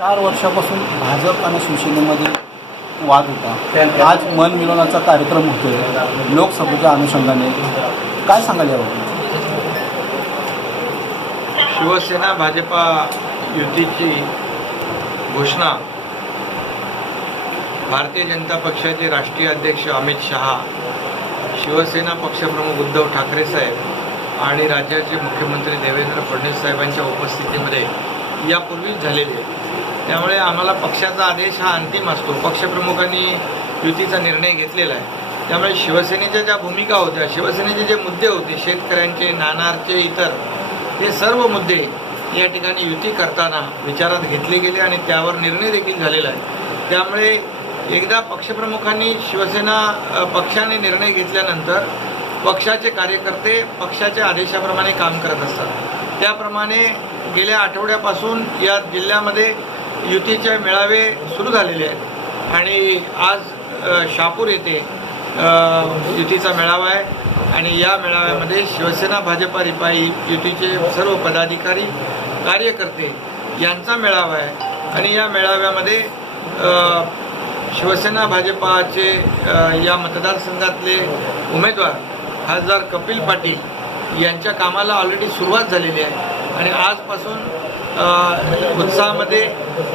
चार वर्षापासून भाजप आणि शिवसेनेमध्ये वाद होता. आज मन मिळवण्याचा कार्यक्रम होतोय. लोकसभेच्या अनुषंगाने. काय सांगाल यावर शिवसेना भाजपा युतीची घोषणा. भारतीय जनता पक्षाचे राष्ट्रीय अध्यक्ष अमित शहा शिवसेना पक्षप्रमुख उद्धव ठाकरे साहेब आणि राज्याचे मुख्यमंत्री देवेंद्र फडणवीस साहेबांच्या उपस्थितीमध्ये यापूर्वीच झालेली आहे. त्यामुळे आम्हाला पक्षाचा आदेश हा अंतिम असतो. पक्षप्रमुखांनी युतीचा निर्णय घेतलेला आहे. त्यामुळे शिवसेनेच्या ज्या भूमिका होत्या शिवसेनेचे जे मुद्दे होते शेतकऱ्यांचे नाणारचे इतर हे सर्व मुद्दे या ठिकाणी युती करताना विचारात घेतले गेले आणि त्यावर निर्णय देखील झालेला आहे. त्यामुळे एकदा पक्षप्रमुखांनी शिवसेना पक्षाने निर्णय घेतल्यानंतर पक्षाचे कार्यकर्ते पक्षाच्या आदेशाप्रमाणे काम करत असतात. त्याप्रमाणे गेल्या आठवड्यापासून या जिल्ह्यामध्ये युतीचे मेळावे सुरू झालेले आहेत. आणि आज शापूर येथे युतीचा मेळावा आहे. आणि या मेळाव्यामध्ये शिवसेना भाजपा रिपाई युतीचे सर्व पदाधिकारी कार्यकर्ते यांचा मेळावा आहे. आणि या मेळाव्यामध्ये शिवसेना भाजपाचे या मतदारसंघातले उमेदवार खासदार कपिल पाटील यांच्या कामाला ऑलरेडी सुरुवात झालेली आहे. आणि आजपासून उत्साहामध्ये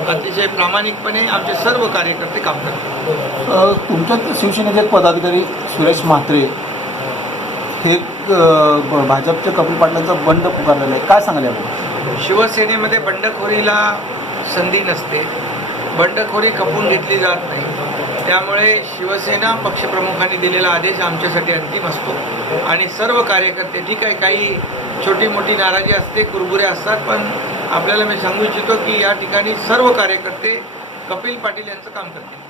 अतिशय प्रामाणिकपणे आमचे सर्व कार्यकर्ते काम करतात. अ, तुमच्यात शिवसेनेचे पदाधिकारी सुरेश म्हात्रे हे भाजपच्या कपिल पाटलांचा बंड पुकारलेला आहे. काय सांगाल यावर शिवसेनेमध्ये बंडखोरीला संधी नसते. बंडखोरी खपून घेतली जात नाही. त्यामुळे शिवसेना पक्षप्रमुखांनी दिलेला आदेश आमच्यासाठी अंतिम असतो. आणि सर्व कार्यकर्ते ठीक आहे काही छोटी मोठी नाराजी असते कुरबुरे असतात पण आपल्याला मी सांगू इच्छितो की या ठिकाणी सर्व कार्यकर्ते कपिल पाटील यांचं काम करतील.